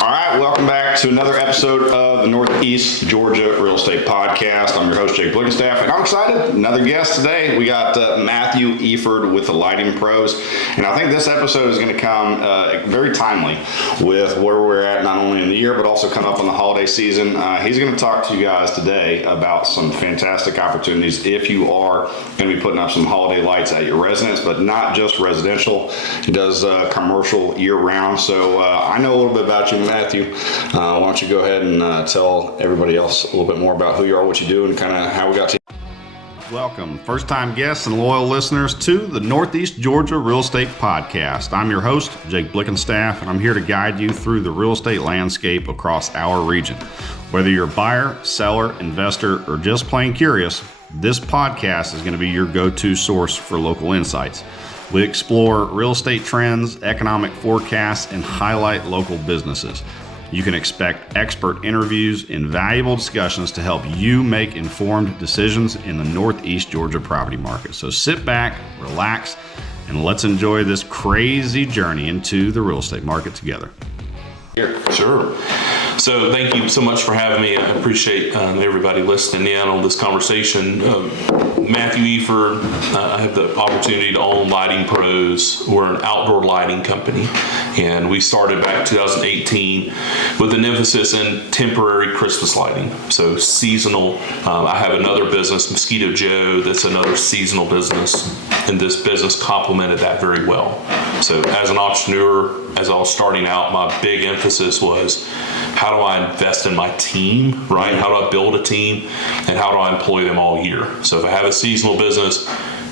All right, welcome back to another episode of the Northeast Georgia Real Estate Podcast. I'm your host, Jake Blickenstaff, and I'm excited. Another guest today. We got Matthew Efird with the Lighting Pros, and I think this episode is going to come very timely with where we're at, not only in the year, but also come up on the holiday season. He's going to talk to you guys today about some fantastic opportunities if you are going to be putting up some holiday lights at your residence, but not just residential. He does commercial year-round, so I know a little bit about you, Matthew. Why don't you go ahead and tell everybody else a little bit more about who you are, what you do, and kind of how we got to you. Welcome, first-time guests and loyal listeners to the Northeast Georgia Real Estate Podcast. I'm your host, Jake Blickenstaff, and I'm here to guide you through the real estate landscape across our region. Whether you're a buyer, seller, investor, or just plain curious, this podcast is going to be your go-to source for local insights. We explore real estate trends, economic forecasts, and highlight local businesses. You can expect expert interviews and valuable discussions to help you make informed decisions in the Northeast Georgia property market. So sit back, relax, and let's enjoy this crazy journey into the real estate market together. Sure. So thank you so much for having me. I appreciate everybody listening in on this conversation. Matthew Efird, I have the opportunity to own Lighting Pros. We're an outdoor lighting company, and we started back in 2018 with an emphasis in temporary Christmas lighting, so seasonal. I have another business, 𝐃𝐑𝐿, that's another seasonal business, and this business complemented that very well. So as an entrepreneur, as I was starting out, my big emphasis was, how do I invest in my team, right? How do I build a team, and how do I employ them all year? So if I have a seasonal business,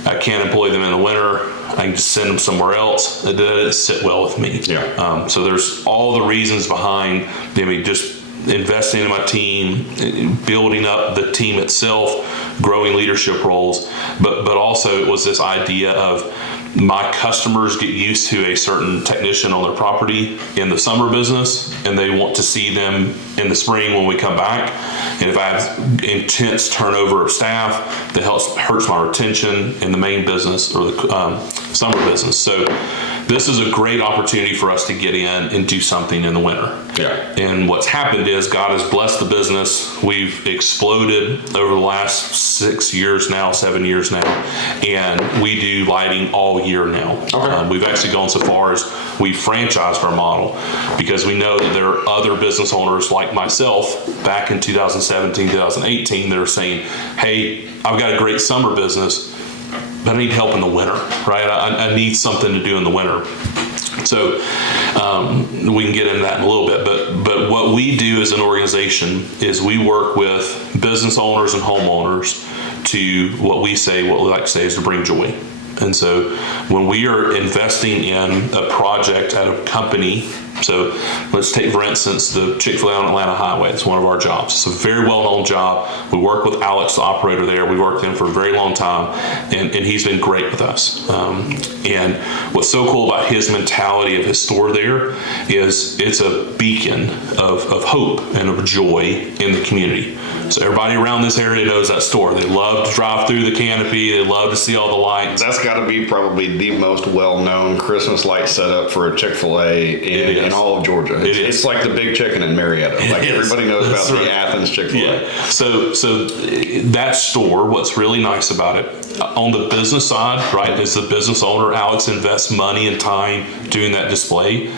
I can't employ them in the winter. I can just send them somewhere else. It doesn't sit well with me. Yeah. So there's all the reasons behind just investing in my team, building up the team itself, growing leadership roles, but also it was this idea of my customers get used to a certain technician on their property in the summer business, and they want to see them in the spring when we come back. And if I have intense turnover of staff, that hurts my retention in the main business or the summer business. So this is a great opportunity for us to get in and do something in the winter. Yeah. And what's happened is God has blessed the business. We've exploded over the last 7 years now, and we do lighting all year now. Okay. We've actually gone so far as we franchised our model because we know that there are other business owners like myself back in 2017, 2018 that are saying, hey, I've got a great summer business, but I need help in the winter, right? I need something to do in the winter. So we can get into that in a little bit, but what we do as an organization is we work with business owners and homeowners to what we like to say is to bring joy. And so when we are investing in a project at a company, so let's take, for instance, the Chick-fil-A on Atlanta Highway. It's one of our jobs. It's a very well-known job. We work with Alex, the operator there. We worked with him for a very long time, and he's been great with us. And what's so cool about his mentality of his store there is it's a beacon of hope and of joy in the community. So everybody around this area knows that store. They love to drive through the canopy. They love to see all the lights. That's got to be probably the most well-known Christmas light setup for a Chick-fil-A in all of Georgia. It's like the Big Chicken in Marietta. Like everybody knows about the Athens Chick-fil-A. Yeah. So that store, what's really nice about it, on the business side, right, as the business owner, Alex invests money and time doing that display.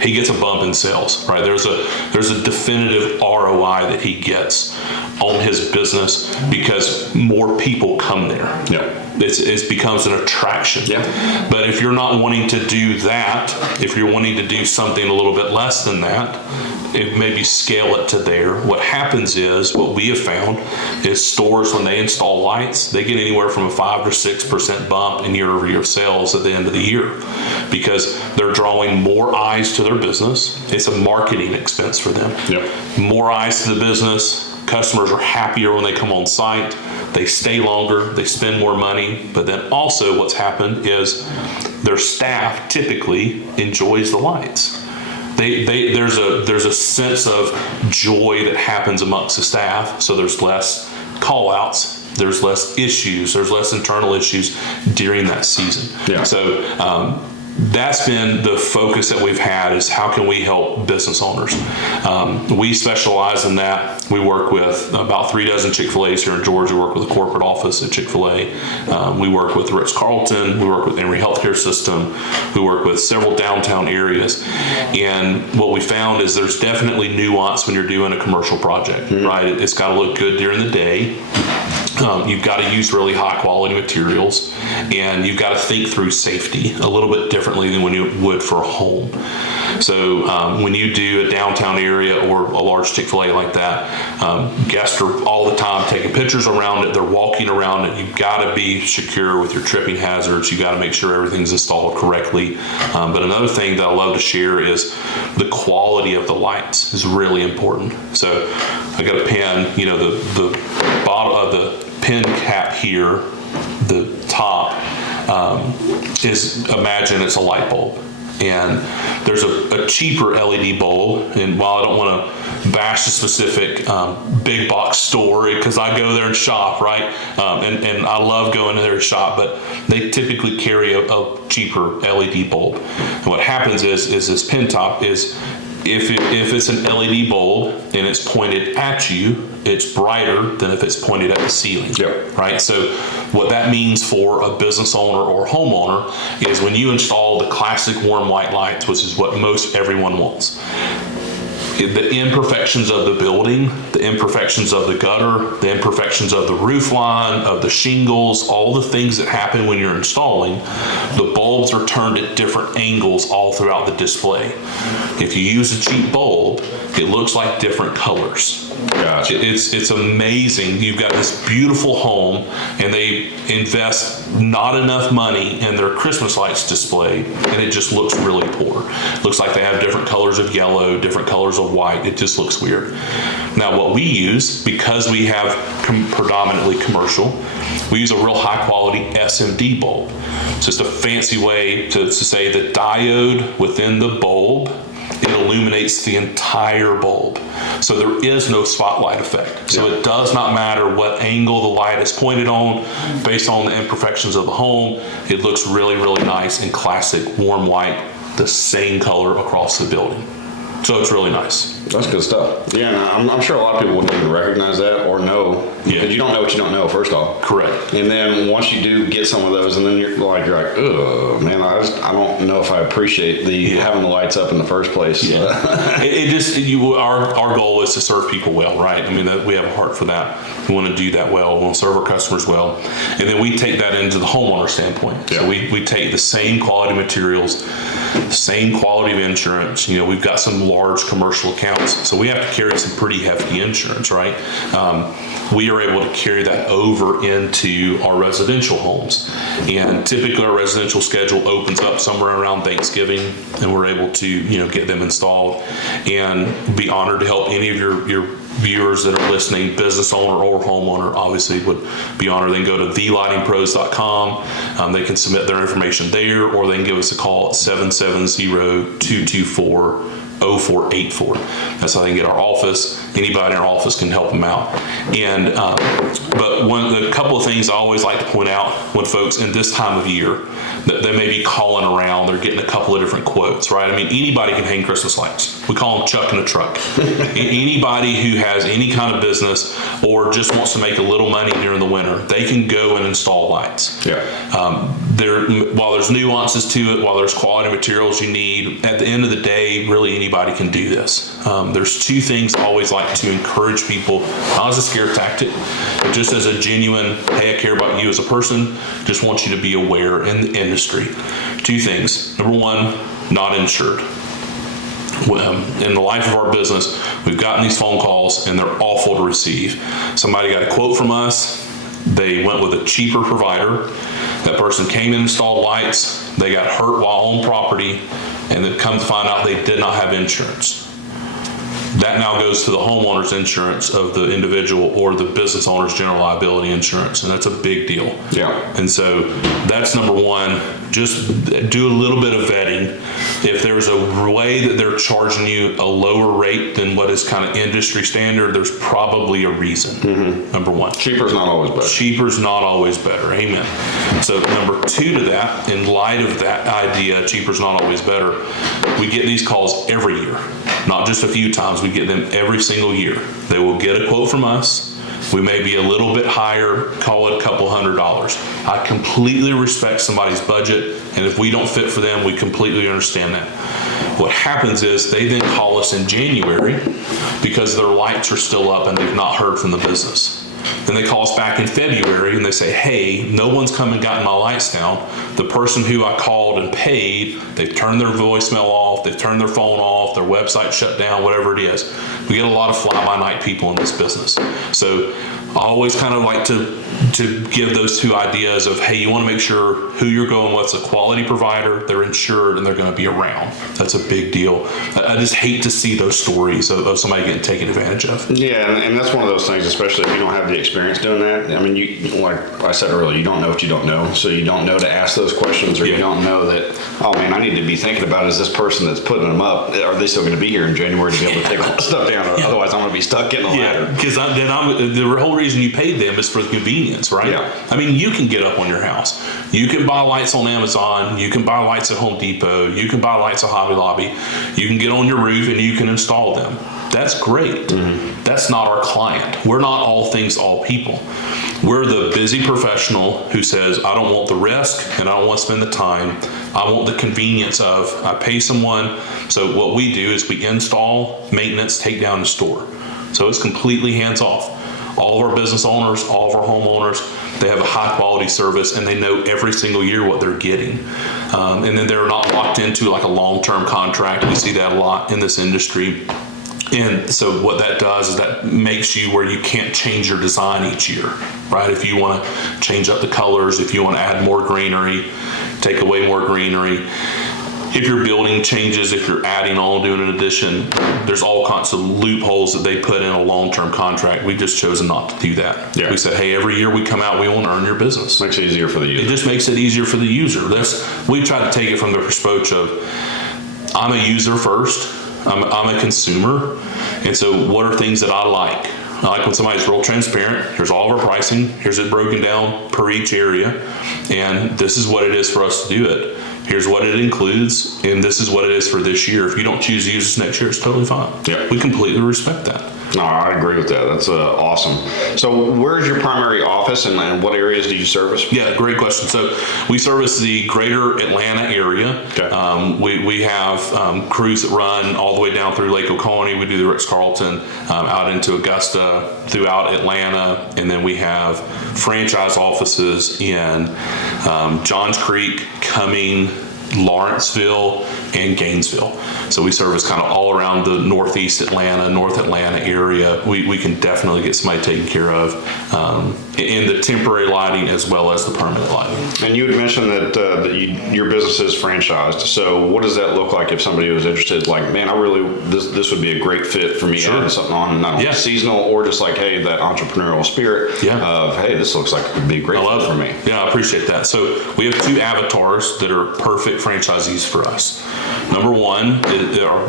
He gets a bump in sales, right? There's a definitive ROI that he gets on his business because more people come there. Yeah. It becomes an attraction. Yeah. But if you're not wanting to do that, if you're wanting to do something a little bit less than that, it maybe scale it to there. What happens is, what we have found is stores, when they install lights, they get anywhere from a 5 or 6% bump in year-over-year sales at the end of the year because they're drawing more eyes to their business. It's a marketing expense for them. Yep. More eyes to the business. Customers are happier when they come on site. They stay longer, they spend more money, but then also what's happened is their staff typically enjoys the lights. There's a sense of joy that happens amongst the staff, so there's less call outs, there's less issues, there's less internal issues during that season. Yeah. So that's been the focus that we've had, is how can we help business owners. We specialize in that. We work with about 36 Chick-fil-A's here in Georgia. We work with a corporate office at Chick-fil-A. We work with Ritz-Carlton. We work with Emory Healthcare System. We work with several downtown areas. And what we found is there's definitely nuance when you're doing a commercial project, right? It's got to look good during the day. You've got to use really high quality materials, and you've got to think through safety a little bit differently than when you would for a home. So when you do a downtown area or a large Chick-fil-A like that, guests are all the time taking pictures around it. They're walking around it. You've got to be secure with your tripping hazards. You've got to make sure everything's installed correctly. But another thing that I love to share is the quality of the lights is really important. So I got a pen, the bottom of the pen cap here, the top, imagine it's a light bulb. And there's a cheaper LED bulb, and while I don't want to bash a specific big box store, because I go there and shop, right? And I love going there to shop, but they typically carry a cheaper LED bulb. And what happens is this pin top is, if it's an LED bulb and it's pointed at you, it's brighter than if it's pointed at the ceiling, right? So what that means for a business owner or homeowner is when you install the classic warm white lights, which is what most everyone wants, the imperfections of the building, the imperfections of the gutter, the imperfections of the roof line, of the shingles, all the things that happen when you're installing, the bulbs are turned at different angles all throughout the display. If you use a cheap bulb, it looks like different colors. Gotcha. It's amazing. You've got this beautiful home, and they invest not enough money in their Christmas lights display, and it just looks really poor. Looks like they have different colors of yellow, different colors of white. It just looks weird. Now, what we use, because we have predominantly commercial, we use a real high quality SMD bulb. It's just a fancy way to say the diode within the bulb, it illuminates the entire bulb. So there is no spotlight effect. So it does not matter what angle the light is pointed on based on the imperfections of the home. It looks really, really nice in classic warm white, the same color across the building. So it's really nice. That's good stuff. Yeah, and I'm sure a lot of people wouldn't even recognize that or know, because you don't know what you don't know, first off. Correct. And then once you do get some of those, and then you're like, oh man, I don't know if I appreciate having the lights up in the first place. Yeah. Our goal is to serve people well, right? I mean, we have a heart for that. We want to do that well. We want to serve our customers well, and then we take that into the homeowner standpoint. So we take the same quality materials, the same quality of insurance. We've got some large commercial accounts, so we have to carry some pretty hefty insurance, right? We are able to carry that over into our residential homes, and typically our residential schedule opens up somewhere around Thanksgiving, and we're able to get them installed, and be honored to help any of your viewers that are listening, business owner or homeowner, obviously would be honored. They can go to thelightingpros.com. They can submit their information there, or they can give us a call at 770-224-0484. That's how they can get our office. Anybody in our office can help them out. And but a couple of things I always like to point out when folks in this time of year that they may be calling around, they're getting a couple of different quotes, right? I mean, anybody can hang Christmas lights. We call them chuck in a truck. Anybody who has any kind of business or just wants to make a little money during the winter, they can go and install lights. Yeah. While there's nuances to it, while there's quality materials you need, at the end of the day, really anybody can do this. There's two things I always like to encourage people, not as a scare tactic, but just as a genuine, hey, I care about you as a person, just want you to be aware in the industry. Two things. Number one, not insured. In the life of our business, we've gotten these phone calls and they're awful to receive. Somebody got a quote from us, they went with a cheaper provider, that person came and installed lights, they got hurt while on property, and then come to find out they did not have insurance. That now goes to the homeowner's insurance of the individual or the business owner's general liability insurance, and that's a big deal. Yeah. And so that's number one. Just do a little bit of vetting. If there's a way that they're charging you a lower rate than what is kind of industry standard, there's probably a reason. Number one. Cheaper's not always better. Cheaper's not always better. Amen. So number two to that, in light of that idea, cheaper's not always better, we get these calls every year. Not just a few times, we get them every single year. They will get a quote from us. We may be a little bit higher, call it a couple $100. I completely respect somebody's budget, and if we don't fit for them, we completely understand that. What happens is they then call us in January because their lights are still up and they've not heard from the business. Then they call us back in February and they say, hey, no one's come and gotten my lights down. The person who I called and paid, they've turned their voicemail off, they've turned their phone off, their website shut down, whatever it is. We get a lot of fly-by-night people in this business. So I always kind of like to give those two ideas of, hey, you want to make sure who you're going with is a quality provider, they're insured, and they're going to be around. That's a big deal. I just hate to see those stories of somebody getting taken advantage of. Yeah, and that's one of those things, especially if you don't have the experience doing that. I mean, you, like I said earlier, you don't know what you don't know, so you don't know to ask those questions, or you don't know that, oh man, I need to be thinking about, is this person that's putting them up, are they still going to be here in January to be able to take all the stuff down? Otherwise, I'm going to be stuck getting a ladder. Yeah, because the whole reason you paid them is for the convenience, right? Yeah. I mean, you can get up on your house. You can buy lights on Amazon. You can buy lights at Home Depot. You can buy lights at Hobby Lobby. You can get on your roof and you can install them. That's great. That's not our client. We're not all things, all people. We're the busy professional who says, I don't want the risk and I don't want to spend the time. I want the convenience of, I pay someone. So what we do is we install, maintenance, take down, and store. So it's completely hands off. All of our business owners, all of our homeowners, they have a high quality service and they know every single year what they're getting. And then they're not locked into like a long-term contract. We see that a lot in this industry. And so what that does is that makes you where you can't change your design each year, right? If you want to change up the colors, if you want to add more greenery, take away more greenery. If your building changes, if you're adding on, doing an addition, there's all kinds of loopholes that they put in a long-term contract. We just chosen not to do that. Yeah. We said, hey, every year we come out, we want to earn your business. Makes it easier for the user. It just makes it easier for the user. We try to take it from the perspective of, I'm a user first, I'm a consumer, and so what are things that I like? I like when somebody's real transparent. Here's all of our pricing. Here's it broken down per each area, and this is what it is for us to do it. Here's what it includes, and this is what it is for this year. If you don't choose to use this next year, it's totally fine. Yeah. We completely respect that. No, I agree with that. That's awesome. So where's your primary office and what areas do you service? Yeah, great question. So we service the greater Atlanta area. Okay. We have crews that run all the way down through Lake Oconee. We do the Ritz-Carlton out into Augusta, throughout Atlanta, and then we have franchise offices in Johns Creek, Cumming, Lawrenceville, and Gainesville. So we service kind of all around the Northeast Atlanta, North Atlanta area. We can definitely get somebody taken care of in the temporary lighting as well as the permanent lighting. And you had mentioned that your business is franchised. So what does that look like if somebody was interested? Like, man, this would be a great fit for me. Adding something on, not only seasonal or just like, hey, that entrepreneurial spirit of, hey, this looks like it could be a great fit for me. Yeah, I appreciate that. So we have two avatars that are perfect franchisees for us. Our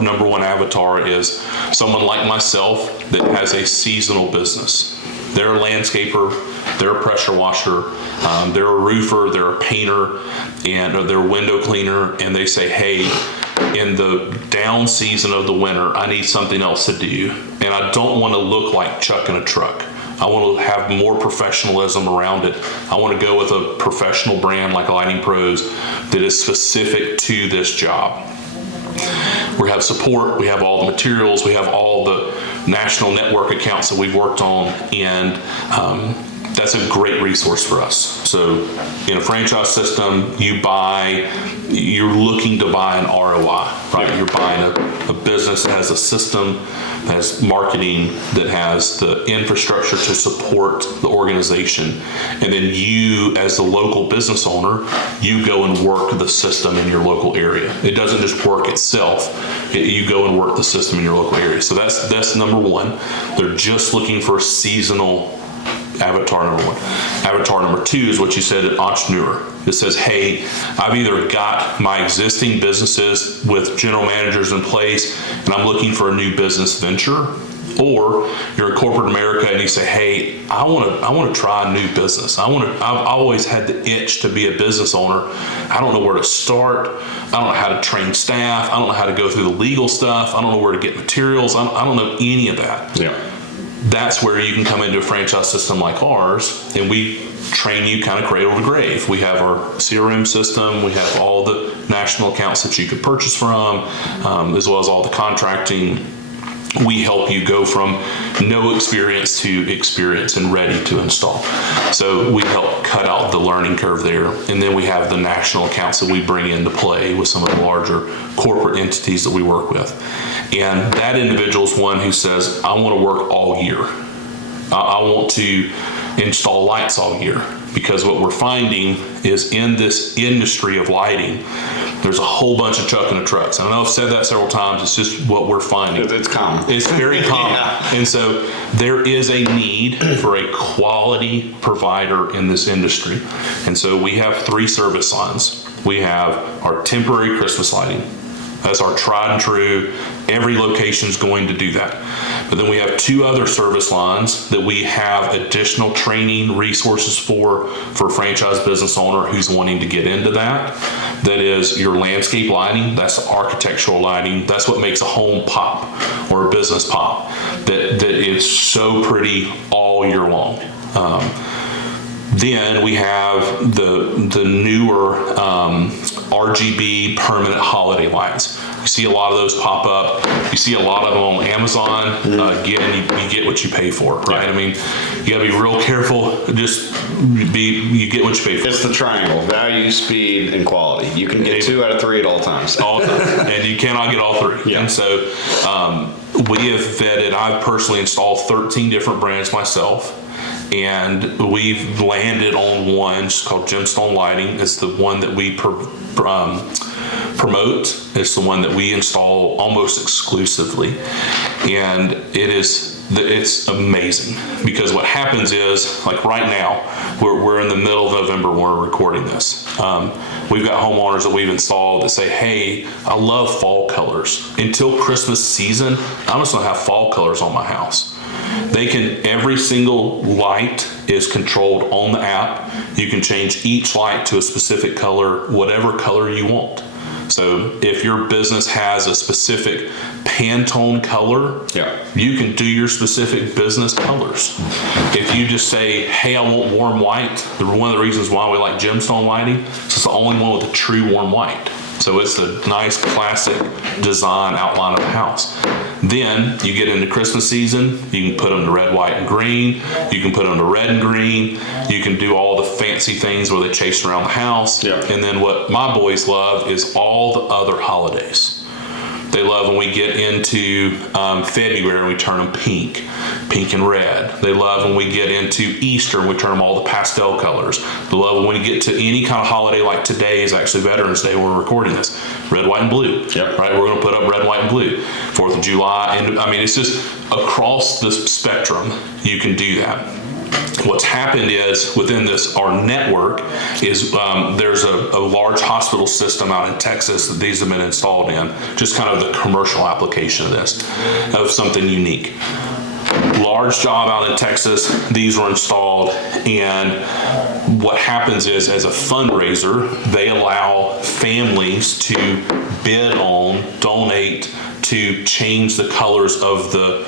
number one avatar is someone like myself that has a seasonal business. They're a landscaper, they're a pressure washer, they're a roofer, they're a painter, and they're a window cleaner, and they say, hey, in the down season of the winter, I need something else to do, and I don't want to look like Chuck in a truck. I want to have more professionalism around it. I want to go with a professional brand like Lighting Pros that is specific to this job. We have support, we have all the materials, we have all the national network accounts that we've worked on, and that's a great resource for us. So in a franchise system, you're looking to buy an ROI, right? You're buying a business that has a system, that has marketing, that has the infrastructure to support the organization. And then you, as the local business owner, you go and work the system in your local area. It doesn't just work itself. You go and work the system in your local area. So that's number one. They're just looking for a seasonal avatar, number one. Avatar number two is what you said, an entrepreneur. It says, hey, I've either got my existing businesses with general managers in place and I'm looking for a new business venture, or you're in corporate America and you say, hey, I want to try a new business. I've always had the itch to be a business owner. I don't know where to start. I don't know how to train staff. I don't know how to go through the legal stuff. I don't know where to get materials. I don't know any of that. Yeah. That's where you can come into a franchise system like ours, and we train you kind of cradle to grave. We have our CRM system. We have all the national accounts that you could purchase from, as well as all the contracting. We help you go from no experience to experience and ready to install. So we help cut out the learning curve there. And then we have the national accounts that we bring into play with some of the larger corporate entities that we work with. And that individual is one who says, I want to work all year. I want to install lights all year, because what we're finding is in this industry of lighting, there's a whole bunch of chucking of trucks. I know I've said that several times. It's just what we're finding. It's common. It's very common. Yeah. And so there is a need for a quality provider in this industry. And so we have 3 service lines. We have our temporary Christmas lighting. That's our tried and true. Every location is going to do that. But then we have 2 other service lines that we have additional training resources for a franchise business owner who's wanting to get into that. That is your landscape lighting. That's the architectural lighting. That's what makes a home pop or a business pop. That it's so pretty all year long. Then we have the newer RGB permanent holiday lights. You see a lot of those pop up. You see a lot of them on Amazon. Again, you get what you pay for, right? I mean, you gotta be real careful. You get what you pay for. It's the triangle: value, speed, and quality. You can get 2 out of 3 at all times. All the time, and you cannot get all 3. Yeah. And so we have vetted. I've personally installed 13 different brands myself. And we've landed on one. It's called Gemstone Lighting. It's the one that we promote. It's the one that we install almost exclusively, and it's amazing, because what happens is, like right now, we're in the middle of November when we're recording this. We've got homeowners that we've installed that say, hey, I love fall colors. Until Christmas season, I'm just gonna have fall colors on my house. Every single light is controlled on the app. You can change each light to a specific color, whatever color you want. So if your business has a specific Pantone color, you can do your specific business colors. If you just say, hey, I want warm white, one of the reasons why we like Gemstone Lighting is it's the only one with a true warm white. So it's the nice classic design outline of the house. Then you get into Christmas season, you can put them to red, white, and green. You can put them to red and green. You can do all the fancy things where they chase around the house. And then what my boys love is all the other holidays. They love when we get into February and we turn them pink and red. They love when we get into Easter and we turn them all the pastel colors. They love when we get to any kind of holiday, like today is actually Veterans Day when we're recording this. Red, white, and blue. Right? We're going to put up red, white, and blue. 4th of July. And I mean, it's just across the spectrum, you can do that. What's happened is within our network is there's a large hospital system out in Texas that these have been installed in, just kind of the commercial application of this, of something unique. Large job out in Texas, these were installed, and what happens is, as a fundraiser, they allow families to bid on, donate, to change the colors of the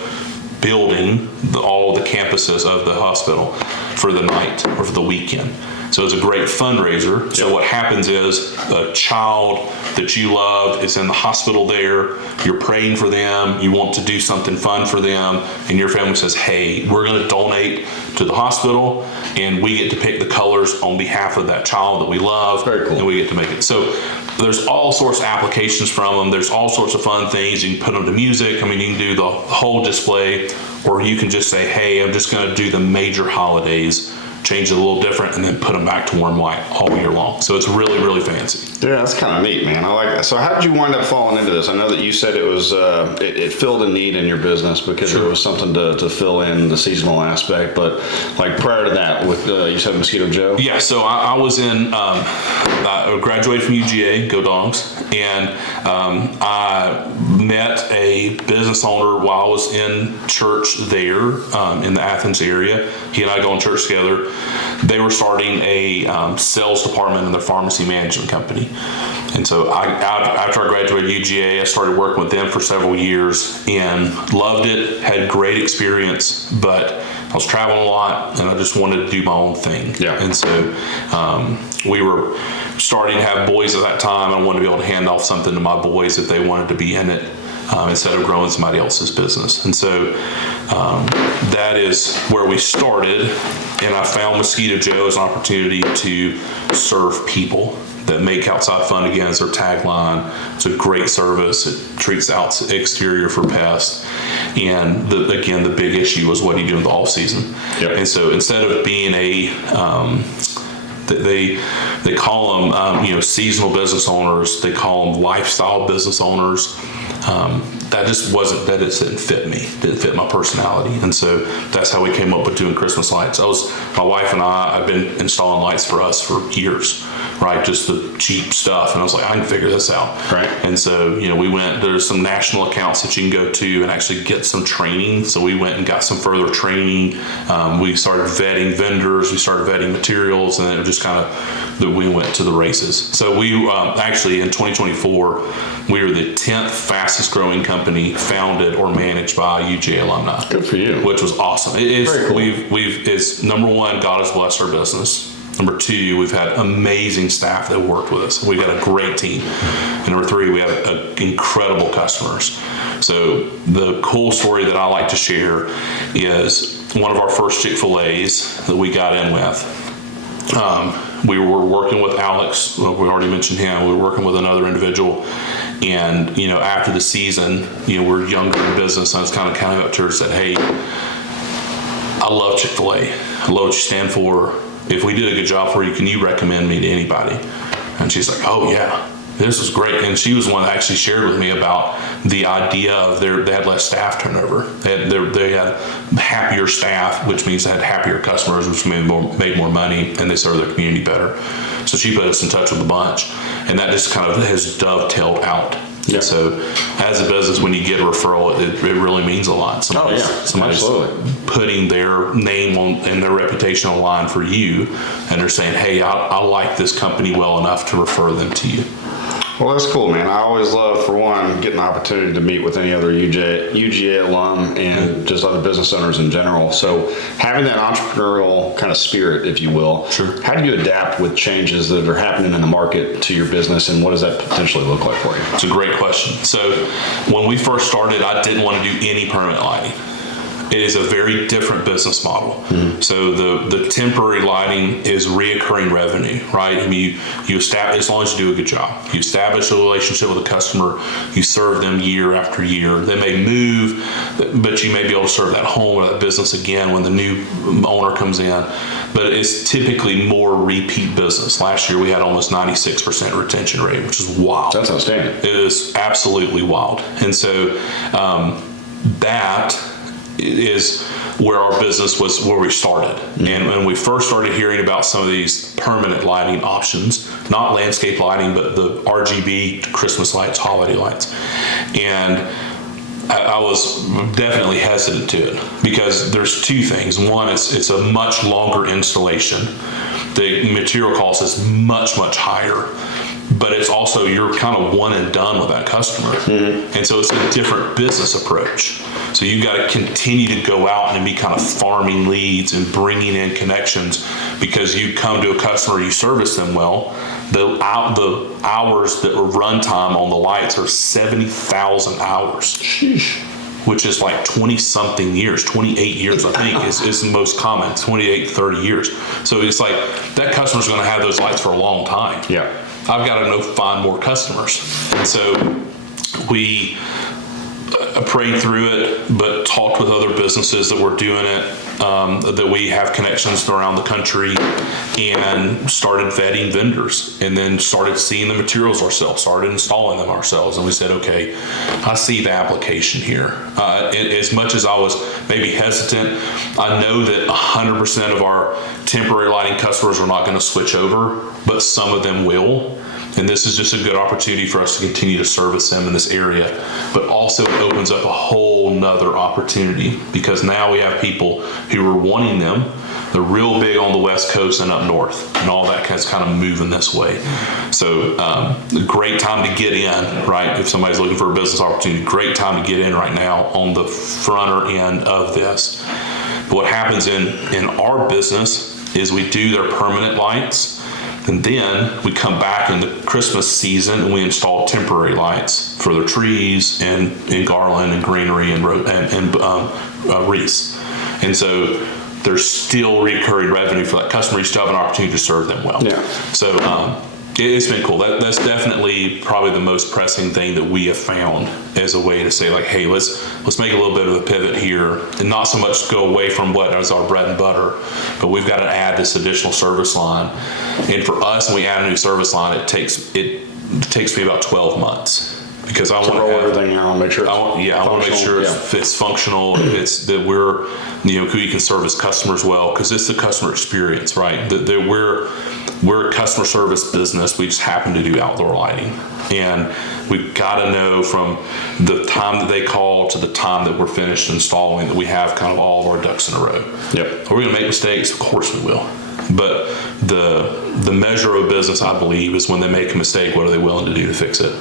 building all the campuses of the hospital for the night or for the weekend. So it's a great fundraiser. So what happens is a child that you love is in the hospital there. You're praying for them. You want to do something fun for them. And your family says, hey, we're going to donate to the hospital. And we get to pick the colors on behalf of that child that we love. Very cool. And we get to make it. So there's all sorts of applications from them. There's all sorts of fun things. You can put them to music. I mean, you can do the whole display. Or you can just say, hey, I'm just going to do the major holidays, change it a little different, and then put them back to warm white all year long. So it's really, really fancy. Yeah, that's kind of neat, man. I like that. So how did you wind up falling into this? I know that you said it was it filled a need in your business because there was something to fill in the seasonal aspect. But like prior to that, with you said Mosquito Joe. Yeah. So I was in I graduated from UGA, go Dogs, and I met a business owner while I was in church there in the Athens area. He and I go in church together. They were starting a sales department in their pharmacy management company. And so after I graduated UGA, I started working with them for several years and loved it, had great experience, but I was traveling a lot and I just wanted to do my own thing. Yeah. And so we were starting to have boys at that time. I wanted to be able to hand off something to my boys if they wanted to be in it. Instead of growing somebody else's business. And so that is where we started, and I found Mosquito Joe as an opportunity to serve people, that make outside fun again as their tagline. It's a great service. It treats out exterior for pests. And the big issue was what do you do in the off season? Yep. And so instead of being they call them seasonal business owners, they call them lifestyle business owners. That just didn't fit me, didn't fit my personality. And so that's how we came up with doing Christmas lights. My wife and I've been installing lights for us for years, right? Just the cheap stuff. And I was like, I can figure this out. Right. And so, we went, there's some national accounts that you can go to and actually get some training. So we went and got some further training. We started vetting vendors, we started vetting materials, and then it just we went to the races. So we actually in 2024, we were the 10th fastest growing company founded or managed by UGA alumni. Good for you. Which was awesome. It is. Very cool. It's number one, God has blessed our business. Number two, we've had amazing staff that worked with us. We've got a great team. And number three, we have incredible customers. So the cool story that I like to share is one of our first Chick-fil-A's that we got in with. We were working with Alex. Well, we already mentioned him. We were working with another individual. And, after the season, we're younger in business. And I was kind of coming up to her and said, hey, I love Chick-fil-A. I love what you stand for. If we did a good job for you, can you recommend me to anybody? And she's like, oh, yeah, this was great. And she was the one that actually shared with me about the idea of they had less staff turnover. They had happier staff, which means they had happier customers, which made more money, and they served their community better. So she put us in touch with a bunch, and that just kind of has dovetailed out. Yeah. So as a business, when you get a referral, it really means a lot. Somebody's absolutely putting their name on and their reputation on the line for you, and they're saying, hey, I like this company well enough to refer them to you. Well, that's cool, man. I always love, for one, getting the opportunity to meet with any other UGA alum and just other business owners in general. So having that entrepreneurial kind of spirit, if you will, sure. How do you adapt with changes that are happening in the market to your business, and what does that potentially look like for you? It's a great question. So when we first started, I didn't want to do any permanent lighting. It is a very different business model. Mm-hmm. So the temporary lighting is reoccurring revenue, right? I mean, you establish, as long as you do a good job, you establish a relationship with a customer, you serve them year after year. They may move, but you may be able to serve that home or that business again when the new owner comes in. But it's typically more repeat business. Last year we had almost 96% retention rate, which is wild. That's outstanding. It is absolutely wild. And so that is where our business was, where we started. Mm-hmm. And when we first started hearing about some of these permanent lighting options, not landscape lighting, but the RGB Christmas lights, holiday lights. And I was definitely hesitant to it because there's two things. One, it's a much longer installation. The material cost is much, much higher. but it's also you're kind of one and done with that customer. And so it's a different business approach. So you've got to continue to go out and be kind of farming leads and bringing in connections, because you come to a customer, you service them well. The hours that were runtime on the lights are 70,000 hours. Sheesh. Which is like 20 something years, 28 years, I think is the most common, 28, 30 years. So it's like that customer's going to have those lights for a long time. Yeah. I've got to go find more customers. And so we prayed through it, but talked with other businesses that were doing it, that we have connections around the country, and started vetting vendors, and then started seeing the materials ourselves, started installing them ourselves. And we said, okay, I see the application here. As much as I was maybe hesitant, I know that 100% of our temporary lighting customers are not going to switch over, but some of them will. And this is just a good opportunity for us to continue to service them in this area, but also it opens up a whole nother opportunity, because now we have people who are wanting them. They're real big on the West Coast and up north, and all that is kind of moving this way. So great time to get in, right? If somebody's looking for a business opportunity, great time to get in right now on the fronter end of this. But what happens in our business is we do their permanent lights, and then we come back in the Christmas season and we install temporary lights for their trees and garland and greenery and wreaths. And so there's still recurring revenue for that customer. You still have an opportunity to serve them well. Yeah. So it's been cool. That's definitely probably the most pressing thing that we have found as a way to say, like, hey, let's make a little bit of a pivot here, and not so much go away from what is our bread and butter, but we've got to add this additional service line. And for us, when we add a new service line, it takes me about 12 months. Because I want to have everything. I want to make sure. I want to make sure it's functional. It's that we can service customers well, because it's the customer experience, right? That we're a customer service business. We just happen to do outdoor lighting, and we've got to know from the time that they call to the time that we're finished installing that we have kind of all of our ducks in a row. Yep. Are we going to make mistakes? Of course we will. But the measure of business, I believe, is when they make a mistake, what are they willing to do to fix it?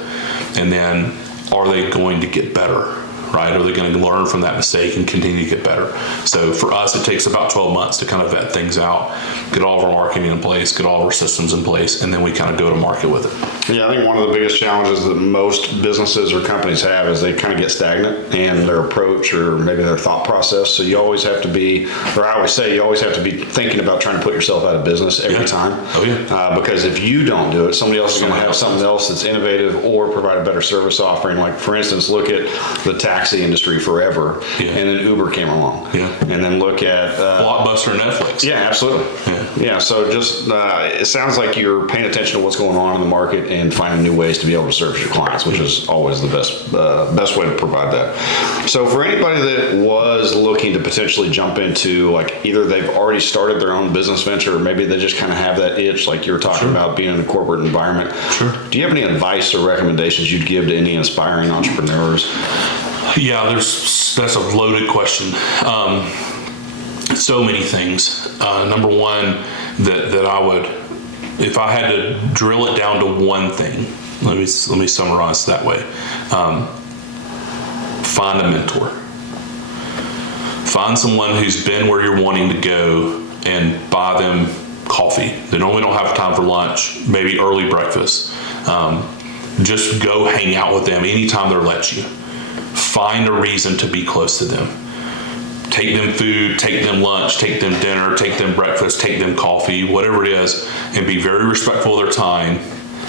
And then are they going to get better, right? Are they going to learn from that mistake and continue to get better? So for us, it takes about 12 months to kind of vet things out, get all of our marketing in place, get all of our systems in place, and then we kind of go to market with it. Yeah, I think one of the biggest challenges that most businesses or companies have is they kind of get stagnant in their approach or maybe their thought process. So you always have to be, or I always say, you always have to be thinking about trying to put yourself out of business every time. Oh, yeah. Because if you don't do it, somebody else is going to have something else that's innovative or provide a better service offering. Like, for instance, look at the taxi industry forever, and then Uber came along. Yeah. And then look at Blockbuster, Netflix. Yeah, absolutely. Yeah. So just it sounds like you're paying attention to what's going on in the market and finding new ways to be able to service your clients, which is always the best way to provide that. So for anybody that was looking to potentially jump into, like, either they've already started their own business venture, or maybe they just kind of have that itch, like you were talking about being in a corporate environment. Sure. Do you have any advice or recommendations you'd give to any aspiring entrepreneurs? Yeah, that's a loaded question. So many things. Number one, that I would, if I had to drill it down to one thing, let me summarize that way. Find a mentor. Find someone who's been where you're wanting to go and buy them coffee. They normally don't have time for lunch, maybe early breakfast. Just go hang out with them anytime they'll let you. Find a reason to be close to them. Take them food, take them lunch, take them dinner, take them breakfast, take them coffee, whatever it is, and be very respectful of their time,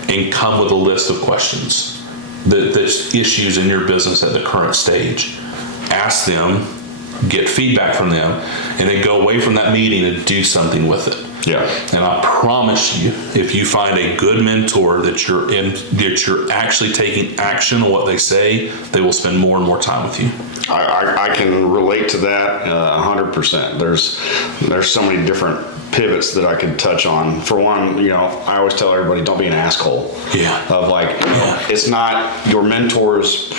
and come with a list of questions. There's issues in your business at the current stage. Ask them, get feedback from them, and then go away from that meeting and do something with it. Yeah. And I promise you, if you find a good mentor that you're actually taking action on what they say, they will spend more and more time with you. I can relate to that 100%. There's so many different pivots that I could touch on. For one, I always tell everybody, don't be an asshole. Yeah. Of it's not your mentor's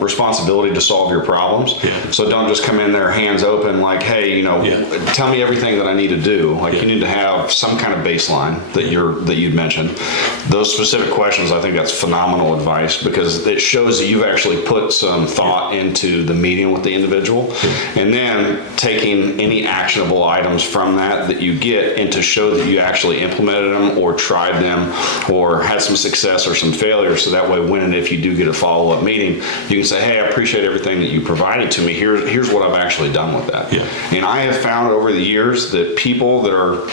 responsibility to solve your problems. Yeah. So don't just come in there hands open like, hey, tell me everything that I need to do. You need to have some kind of baseline that you'd mentioned. Those specific questions, I think that's phenomenal advice, because it shows that you've actually put some thought into the meeting with the individual, and then taking any actionable items from that you get, and to show that you actually implemented them or tried them or had some success or some failure, so that way when and if you do get a follow-up meeting, you can say, hey, I appreciate everything that you provided to me. Here's what I've actually done with that. Yeah. And I have found over the years that people that are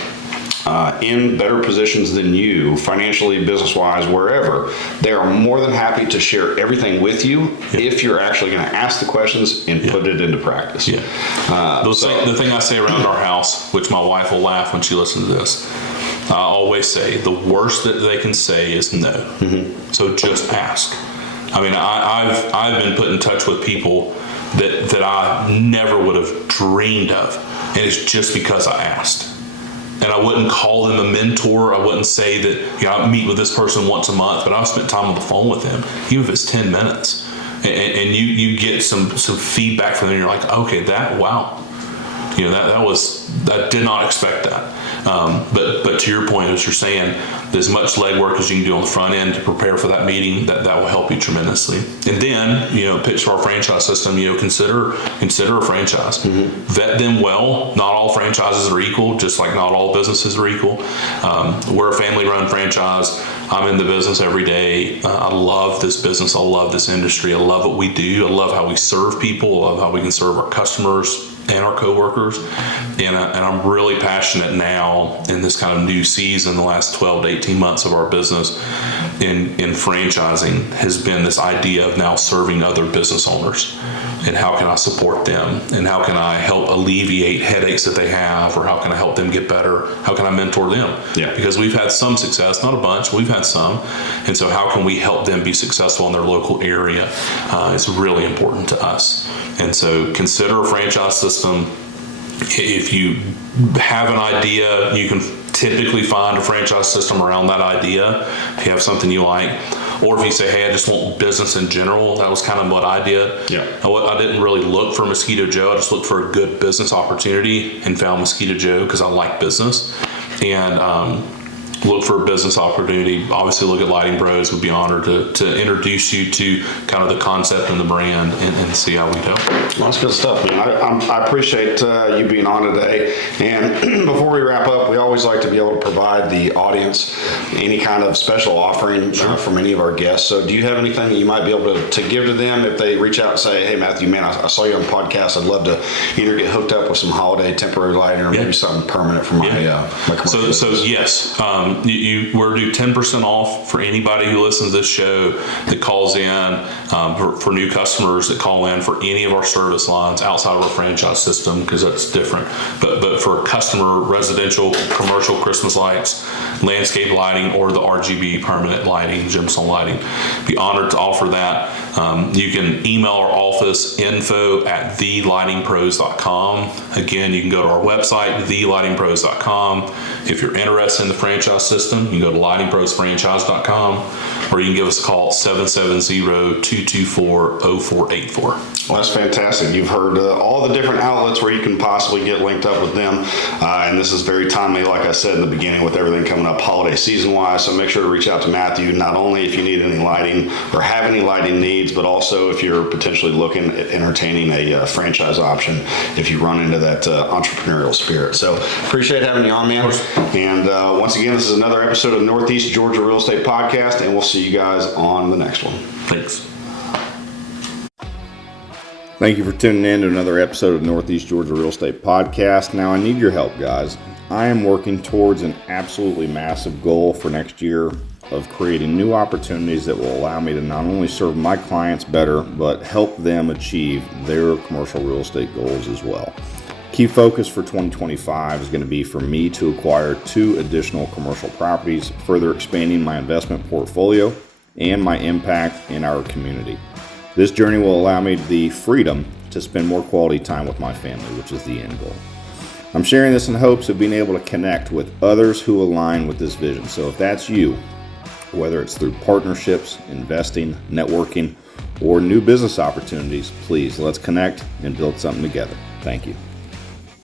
in better positions than you, financially, business-wise, wherever, they are more than happy to share everything with you if you're actually going to ask the questions and put it into practice. Yeah. The thing I say around our house, which my wife will laugh when she listens to this, I always say the worst that they can say is no. Mm-hmm. So just ask. I mean, I've been put in touch with people that I never would have dreamed of, and it's just because I asked. And I wouldn't call them a mentor. I wouldn't say that I meet with this person once a month, but I've spent time on the phone with them, even if it's 10 minutes. And you get some feedback from them. You're like, okay, wow. I did not expect that. But to your point, as you're saying, as much legwork as you can do on the front end to prepare for that meeting, that will help you tremendously. And then, pitch to our franchise system, consider a franchise. Mm-hmm. Vet them well. Not all franchises are equal, just like not all businesses are equal. We're a family-run franchise. I'm in the business every day. I love this business. I love this industry. I love what we do. I love how we serve people. I love how we can serve our customers and our coworkers, and I'm really passionate now in this kind of new season, the last 12 to 18 months of our business in franchising has been this idea of now serving other business owners, and how can I support them, and how can I help alleviate headaches that they have, or how can I help them get better, how can I mentor them? Yeah. Because we've had some success, not a bunch, we've had some, and so how can we help them be successful in their local area is really important to us. And so consider a franchise system. If you have an idea, you can typically find a franchise system around that idea if you have something you like. Or if you say, hey, I just want business in general, that was kind of what I did. Yeah. I didn't really look for Mosquito Joe. I just looked for a good business opportunity and found Mosquito Joe because I like business. And look for a business opportunity. Obviously, look at Lighting Pros. Would be honored to introduce you to kind of the concept and the brand and see how we go. Well, that's good stuff, man. I appreciate you being on today. And before we wrap up, we always like to be able to provide the audience any kind of special offering from any of our guests. So do you have anything that you might be able to give to them if they reach out and say, hey, Matthew, man, I saw you on the podcast. I'd love to either get hooked up with some holiday temporary lighting or maybe something permanent for my commercial business. So yes. We're due 10% off for anybody who listens to this show that calls in, for new customers that call in for any of our service lines outside of our franchise system, because that's different. But for customer, residential, commercial Christmas lights, landscape lighting, or the RGB permanent lighting, gemstone lighting, be honored to offer that. You can email our office, info@thelightingpros.com. Again, you can go to our website, thelightingpros.com. If you're interested in the franchise system, you can go to lightingprosfranchise.com, or you can give us a call at 770-224-0484. Well, that's fantastic. You've heard all the different outlets where you can possibly get linked up with them. And this is very timely, like I said in the beginning, with everything coming up holiday season-wise. So make sure to reach out to Matthew, not only if you need any lighting or have any lighting needs, but also if you're potentially looking at entertaining a franchise option, if you run into that entrepreneurial spirit. So appreciate having you on, man. And once again, this is another episode of Northeast Georgia Real Estate Podcast, and we'll see you guys on the next one. Thanks. Thank you for tuning in to another episode of Northeast Georgia Real Estate Podcast. Now, I need your help, guys. I am working towards an absolutely massive goal for next year of creating new opportunities that will allow me to not only serve my clients better, but help them achieve their commercial real estate goals as well. Key focus for 2025 is going to be for me to acquire 2 additional commercial properties, further expanding my investment portfolio and my impact in our community. This journey will allow me the freedom to spend more quality time with my family, which is the end goal. I'm sharing this in hopes of being able to connect with others who align with this vision. So if that's you, whether it's through partnerships, investing, networking, or new business opportunities, please let's connect and build something together. Thank you.